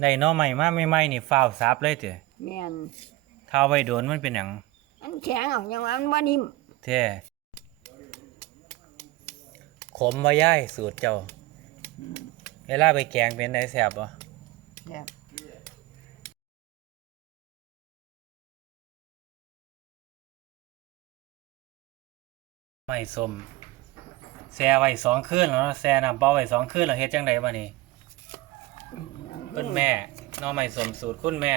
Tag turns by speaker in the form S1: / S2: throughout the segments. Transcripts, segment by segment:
S1: ได้หน้อใหม่มาใหม่ๆนี่ฟ้าวซับเลยเจ้
S2: แม่น
S1: ถ้าเอาไว้โดนมันเป็นหยัง
S2: อันแข็งเอายังว่ามันบ่นิ่ม
S1: แท้ขมบ่ย่ายสูตรเจ้า เวลาไปแกงเป็นได้แซ่บบ่
S2: แบบ
S1: ไม่ส้มแช่ไว้สองคืนแล้วเนาะแช่น้ำเปล่าไว้สองคืนแล้วเฮ็ดจังไดบัดนี้ คุณแม่หน้องไม่ส้มสูตรคุณแม่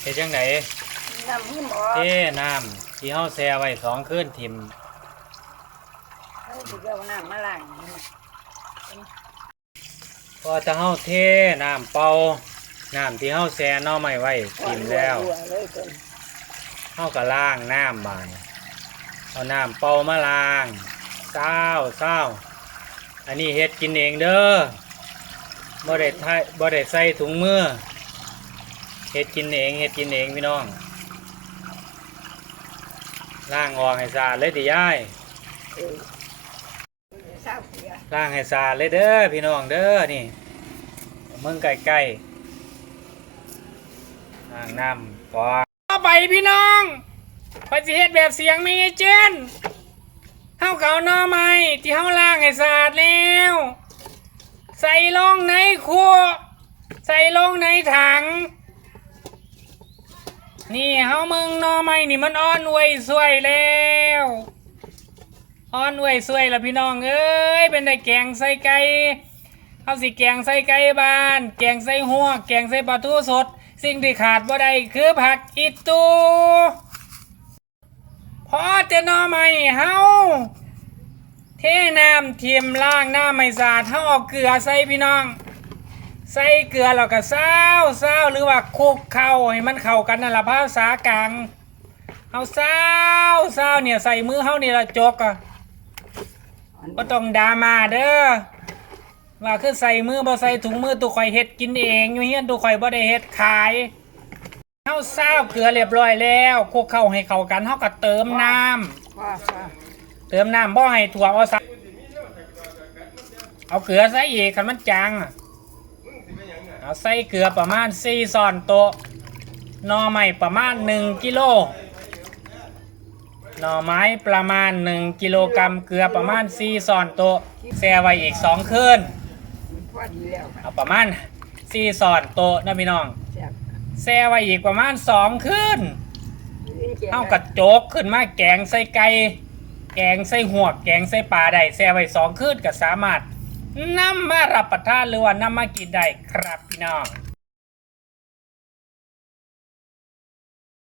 S1: เฮ็ดจังได
S2: น้ำหิมออก
S1: เทน้ำที่เฮาแช่ไว้สองคืนทิ่ม
S2: เฮาสิเอาน้ำมาล้าง
S1: พอจะเฮาเทน้ำเปล่าน้ำที่เฮาแช่หน้อไม่ไว้ทิ่มแล้ว
S2: รัวๆเลยจน
S1: เฮาก็ล้างน้ำบาดนี้เอาน้ำเปล่ามาล้างเศร้าเศร้าอันนี้เฮ็ดกินเองเด้อ บ่ได้ทายบ่ได้ใส่ถุงมือเฮ็ดกินเองเฮ็ดกินเองพี่น้องล้างออกให้สะอาดเลยติยาย
S2: ลือ
S1: ล้างให้สะอาดเลยเด้อพี่น้องเด้อนี่เมืองใกล้ๆล้างน้ำก่อนต่อไปพี่น้องไปสิเฮ็ดแบบเสียงไม่เจนเฮาเก่าหน้อไม้ที่เฮาล้างให้สะอาดแล้ว ใส่ลงในครัวใส่ลงในถัง นี่เฮามึงนอไม้นี่มันอ่อนอวยสวยแล้วอ่อนอวยสวยแล้วพี่น้องเอ้ยเป็นได้แกงใส่ไก่เฮาสิแกงใส่ไก่บ้าน แกงใส่หัวแกงใส่ปลาทูสด สิ่งที่ขาดบ่ได้คือผักอีตูพอจะนอไม้เฮา ทน้ำเทียมล่างหน้าไม่สะอาดเท่าเอาเกลือใส่พี่น้อง ใส่เกลือแล้วก็เศร้าเศร้าหรือว่าคลุกเข้าให้มันเข้ากันนั่นละภาษากลางเอาเศร้าเศร้าเนี่ยใส่มือเฮานี่ละจกอะก็ต้องดามาเด้อว่าคือใส่มือบ่ใส่ถุงมือตุกข่อยเฮ็ดกินเองอยู่เฮียนตุกข่อยบ่ได้เฮ็ดขายเฮาเศร้าเกลือเรียบร้อยแล้วคลุกเข้าให้เข้ากันเฮาก็เติมน้ำ เติมน้ำบ่ให้ถั่วเอาใส่เอาเกลือใส่อีกคันมันจางเอาใส่เกลือประมาณสี่ซอนโตหน่อไม้ประมาณหนึ่งกิโลหน่อไม้ประมาณหนึ่งกิโลกรัมเกลือประมาณสี่ซอนโตแช่ไว้อีกสองคืนเอาประมาณสี่ซอนโตนะพี่น้องแช่ไว้อีกประมาณสองคืนเอากระโจกขึ้นมาแกงใส่ไก่ แกงใส่หัวกแกงใส่ปลาได้แซ่ไว้สองคืนก็สามารถนำมารับประทานหรือว่านำมากินได้ครับพี่น้อง